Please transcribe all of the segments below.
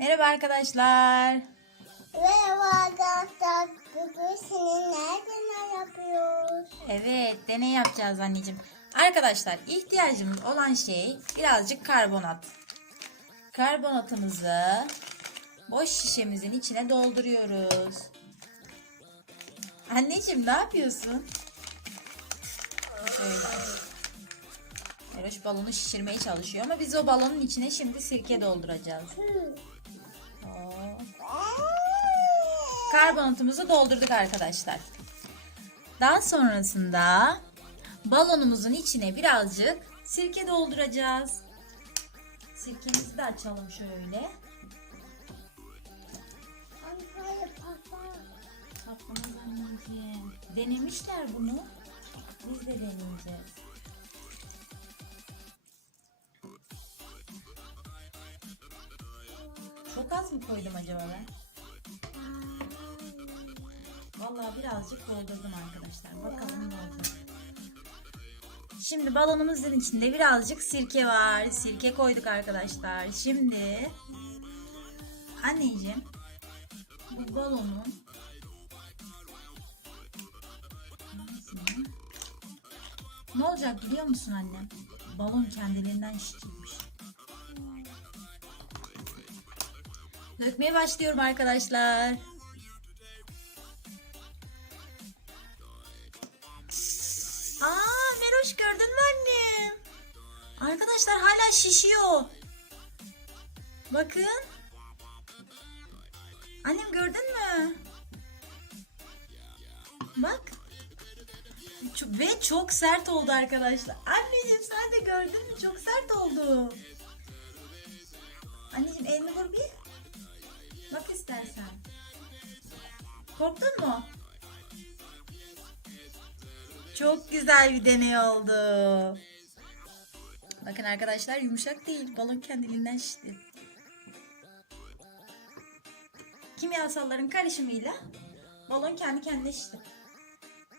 Merhaba arkadaşlar. Merhaba arkadaşlar. Bugün seninle ne yapıyoruz? Evet, deney yapacağız anneciğim. Arkadaşlar, ihtiyacımız olan şey birazcık karbonat. Karbonatımızı boş şişemizin içine dolduruyoruz. Anneciğim ne yapıyorsun? Şöyle. Eroş balonu şişirmeye çalışıyor ama biz o balonun içine şimdi sirke dolduracağız. Karbonatımızı doldurduk arkadaşlar. Daha sonrasında balonumuzun içine birazcık sirke dolduracağız. Sirkemizi de açalım şöyle. Patlamaz anneciğim. Denemişler bunu. Biz de deneyeceğiz. Çok az mı koydum acaba ben? Vallahi birazcık doldurdum arkadaşlar. Bakalım ne olacak. Şimdi balonumuzun içinde birazcık sirke var. Sirke koyduk arkadaşlar. Şimdi anneciğim bu balonun ne olacak biliyor musun annem? Balon kendiliğinden şişecekmiş. Dökmeye başlıyorum arkadaşlar. Hala şişiyor. Bakın. Annem gördün mü? Bak. Ve çok sert oldu arkadaşlar. Anneciğim sen de gördün mü? Çok sert oldu. Anneciğim elini vur bir. Bak istersen. Korktun mu? Çok güzel bir deney oldu. Bakın arkadaşlar yumuşak değil. Balon kendiliğinden şişti. Kimyasalların karışımıyla balon kendi kendine şişti.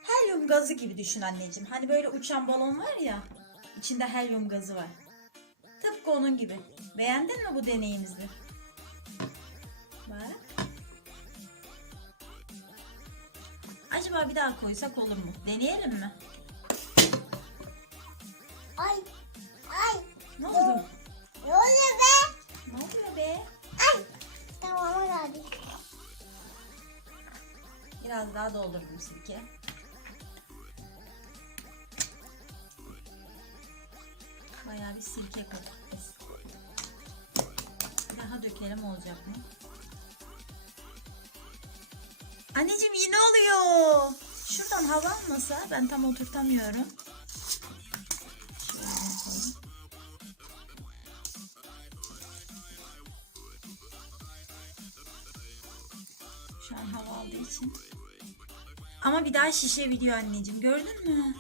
Helyum gazı gibi düşün anneciğim. Hani böyle uçan balon var ya. içinde helyum gazı var. Tıpkı onun gibi. Beğendin mi bu deneyimizi? Bak. Acaba bir daha koysak olur mu? Deneyelim mi? Ay. Biraz daha doldurdum sirke. Bayağı bir sirke koyduk. Daha dökelim olacak mı? Anneciğim yine oluyor. Şuradan hava almasa ben tam oturtamıyorum. Şu an hava aldığı için. Ama bir daha şişebiliyor anneciğim. Gördün mü?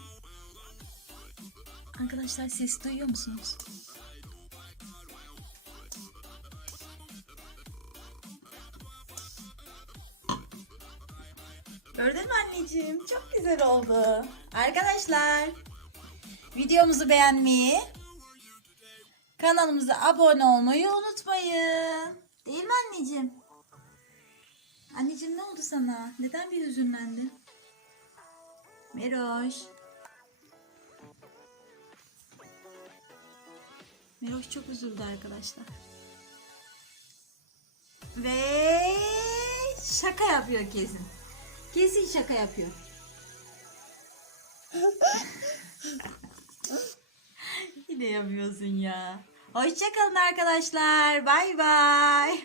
Arkadaşlar ses duyuyor musunuz? Gördün mü anneciğim? Çok güzel oldu. Arkadaşlar videomuzu beğenmeyi, kanalımıza abone olmayı unutmayın. Değil mi anneciğim? Anneciğim ne oldu sana? Neden bir hüzünlendin? Meroş. Meroş çok üzüldü arkadaşlar. Ve şaka yapıyor kesin. Kesin şaka yapıyor. Yine yapıyorsun ya. Hoşçakalın arkadaşlar. Bay bay.